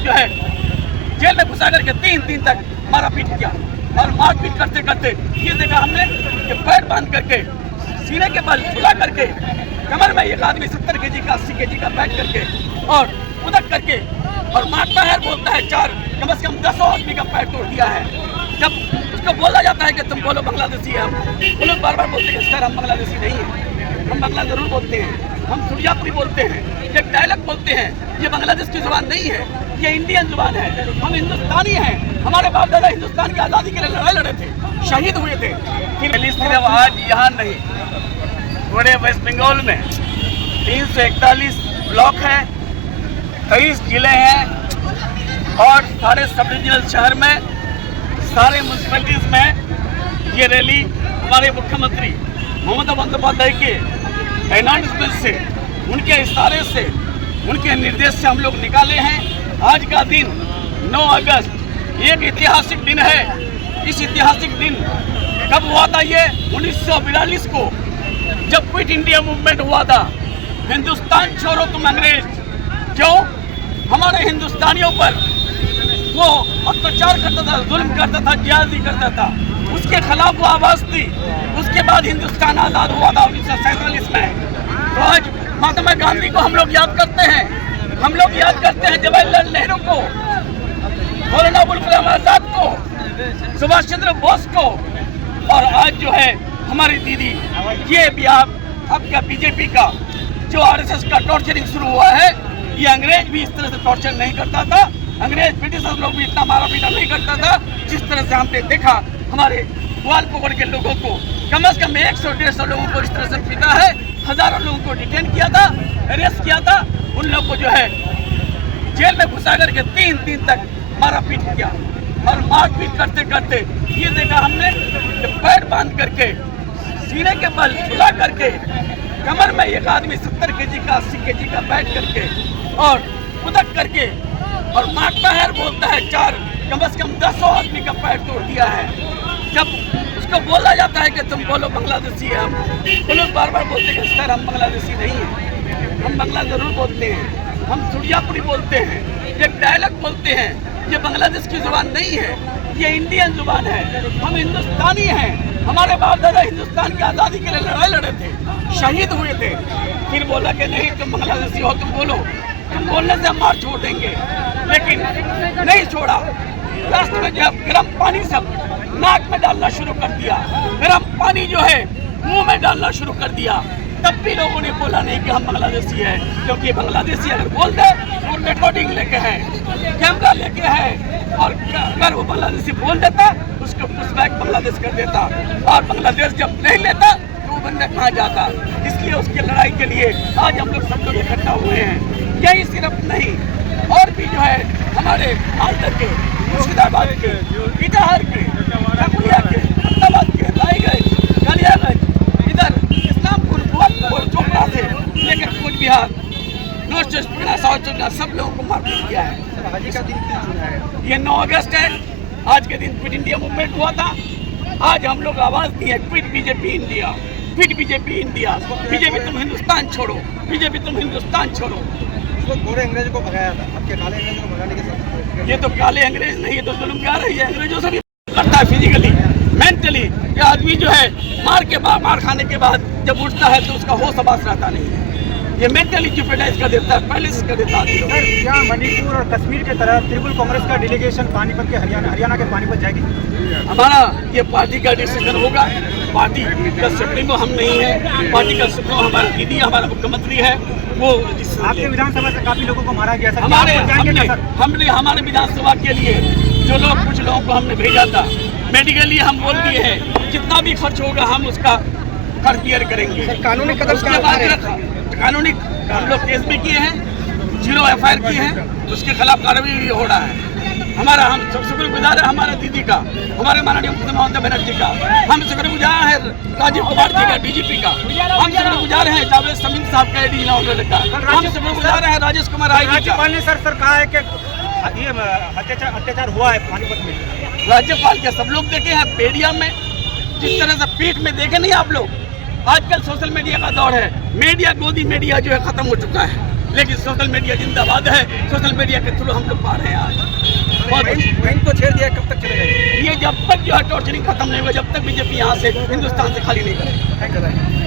को जो है जेल में घुसा करके 3 दिन तक मारा पीट किया। और मारपीट करते करते ये देखा हमने कि पैर बांध करके सीने के बल फुला करके कमर में एक आदमी 70 केजी का 80 केजी का बैठ करके और उदक करके और मारता है, बोलता है 4 कम से कम 10 आदमी का पैर तोड़ दिया है। जब उसको बोला जाता है कि तुम बोलो बांग्लादेशी है, वो लोग बार बार बोलते हैं सर हम बांग्लादेशी नहीं है, हम बांग्ला जरूर बोलते हैं, हम सुरजापुरी बोलते हैं, एक डायलॉग बोलते हैं, ये बांग्लादेश की जुबान नहीं है, ये इंडियन जुबान है, हम हिंदुस्तानी हैं, हमारे बाप दादा हिंदुस्तान की आज़ादी के लिए लड़ाई लड़े थे, शहीद हुए थे। फिर सिर्फ आज यहाँ नहीं, पूरे वेस्ट बंगाल में 341 ब्लॉक हैं, 23 जिले हैं और सारे सब डिविजनल शहर में, सारे म्यूनसिपैलिटीज में ये रैली हमारे मुख्यमंत्री ममता बंदोपाध्याय के अनाउंसमेंट से, उनके इशारे से, उनके निर्देश से हम लोग निकाले हैं। आज का दिन 9 अगस्त एक ऐतिहासिक दिन है। इस ऐतिहासिक दिन कब हुआ था? ये 1942 को जब क्विट इंडिया मूवमेंट हुआ था। हिंदुस्तान छोड़ो तुम अंग्रेज, क्यों? हमारे हिंदुस्तानियों पर वो अत्याचार करता था, जुल्म करता था, ज्यादती करता था, उसके खिलाफ वो आवाज थी। उसके बाद हिंदुस्तान आज़ाद हुआ था 1947 में। तो आज महात्मा गांधी को हम लोग याद करते हैं, हम लोग याद करते हैं जवाहरलाल नेहरू को, मौलाना अबुल कलाम आजाद को, सुभाष चंद्र बोस को। और आज जो है हमारी दीदी, ये भी अब क्या बीजेपी का जो आरएसएस का टॉर्चरिंग शुरू हुआ है, ये अंग्रेज भी इस तरह से टॉर्चर नहीं करता था, अंग्रेज ब्रिटिशर्स लोग भी इतना मारा पीटा नहीं करता था जिस तरह से हमने देखा। हमारे ग्वाल पकड़ के लोगों को कम से कम 100-150 लोगों को इस तरह से पीटा है, हजारों लोगों को डिटेन किया था, अरेस्ट किया था, उन लोगों को जो है जेल में घुसा करके 3 दिन तक मारा पीट किया। और मारपीट करते करते ये देखा हमने कि पैर बांध करके सीने के बल फुला करके कमर में एक आदमी 70 केजी का 80 केजी का बैठ करके और उदक करके और मारता है, बोलता है 4 कम से कम 10 आदमी का पैर तोड़ दिया है। जब उसको बोला जाता है कि तुम बोलो बांग्लादेशी है, हम वो लोग बार बार बोलते हैं सर हम बांग्लादेशी नहीं है, हम बांग्ला जरूर बोलते हैं, हम सुरजापुरी बोलते हैं, एक डायलॉग बोलते हैं, ये बांग्लादेश की जुबान नहीं है, ये इंडियन जुबान है, हम हिंदुस्तानी हैं, हमारे बाप दादा हिंदुस्तान की आज़ादी के लिए लड़ाई लड़े थे, शहीद हुए थे। फिर बोला कि नहीं तुम बांग्लादेशी हो, तुम बोलो, तुम बोलने से हम मार छोड़ देंगे, लेकिन नहीं छोड़ा। लास्ट में जब गर्म पानी सब नाक में डालना शुरू कर दिया, गर्म पानी जो है मुंह में डालना शुरू कर दिया, तब भी लोगों ने बोला नहीं कि हम बांग्लादेशी हैं, क्योंकि बांग्लादेशी अगर बोल दे वो रिकॉर्डिंग लेके है, कैमरा लेके है, और अगर वो बांग्लादेशी बोल देता उसको पुशबैक बांग्लादेश कर देता, और बांग्लादेश जब नहीं लेता तो वो बंदा कहाँ जाता। इसलिए उसकी लड़ाई के लिए आज हम लोग सब लोग इकट्ठा हुए हैं। यही सिर्फ नहीं, और भी जो है हमारे मालदह के, मुर्शिदाबाद के, इटाहर के, चकुलिया के, अहमदाबाद के, रायगंज, कालियागंज, इधर इस्लामपुर, गोरखपुर, चोपड़ा से लेकर Cooch Behar, north east Patna, south Chanda, सब लोगों को मारपीट किया है। आज का दिन क्यों चुना है? ये 9 अगस्त है। आज के दिन क्विट इंडिया मूवमेंट हुआ था। आज हम लोग आवाज दी है quit BJP India, quit BJP India, BJP तुम हिंदुस्तान छोड़ो, बीजेपी तुम हिंदुस्तान छोड़ो। गोरे अंग्रेजों को भगाया था, अब क्या काले अंग्रेजों को भगाने के साथ? ये तो काले अंग्रेज नहीं, ये तो जुल्मगार है, ये अंग्रेजों से भी करता है फिजिकली, मेंटली। ये आदमी जो है मार खाने के बाद जब उठता है तो उसका होश आवास रहता नहीं है, ये मेंटली न्यूट्रलाइज कर देता है, पैरालिसिस कर देता है। सर, क्या मणिपुर और कश्मीर के तरह त्रिपुल कांग्रेस का डेलीगेशन पानीपत के हरियाणा के पानीपत जाएगी? हमारा ये पार्टी का डिसीजन होगा। पार्टी का सुप्रीमो हम नहीं है, पार्टी का सुप्रीमो हमारी दीदी, हमारा मुख्यमंत्री है, वो आपके विधानसभा से काफी लोगों को मारा गया सर। हमने हमारे विधानसभा के लिए जो लोग, कुछ लोगों को हमने भेजा था, मेडिकली हम बोल दिए हैं जितना भी खर्च होगा हम उसका खर्च बियर करेंगे। कानूनी कदम उसके बाद कानूनी हम लोग केस भी किए हैं, 0 FIR किए हैं, उसके खिलाफ कार्रवाई भी हो रहा है। हमारा हम सब शुक्रगुजार है हमारे दीदी का, हमारे माननीय मुख्यमंत्री ममता बनर्जी का, हम शुक्रगुजार है राजीव कुमार जी का, DGP का, हम शुक्रगुजार हैं जावेद समीन साहब का, AD नॉर्डर का, हम शुक्रगुजार हैं राजेश कुमार IG का। राज्यपाल ने सर कहा है कि ये अत्याचार हुआ है पानीपत में। राज्यपाल के सब लोग देखे हैं मीडिया में, जिस तरह से पीठ में देखे नहीं आप लोग। आजकल सोशल मीडिया का दौर है, मीडिया गोदी मीडिया जो है खत्म हो चुका है। लेकिन सोशल मीडिया जिंदाबाद है। सोशल मीडिया के थ्रू हम लोग पा रहे हैं आज। बैंक को छेड़ दिया, कब तक चलेगा ये जब तक जो है टॉर्चरिंग खत्म नहीं होगा, जब तक बीजेपी यहाँ से हिंदुस्तान से खाली नहीं करेगी। Thank you.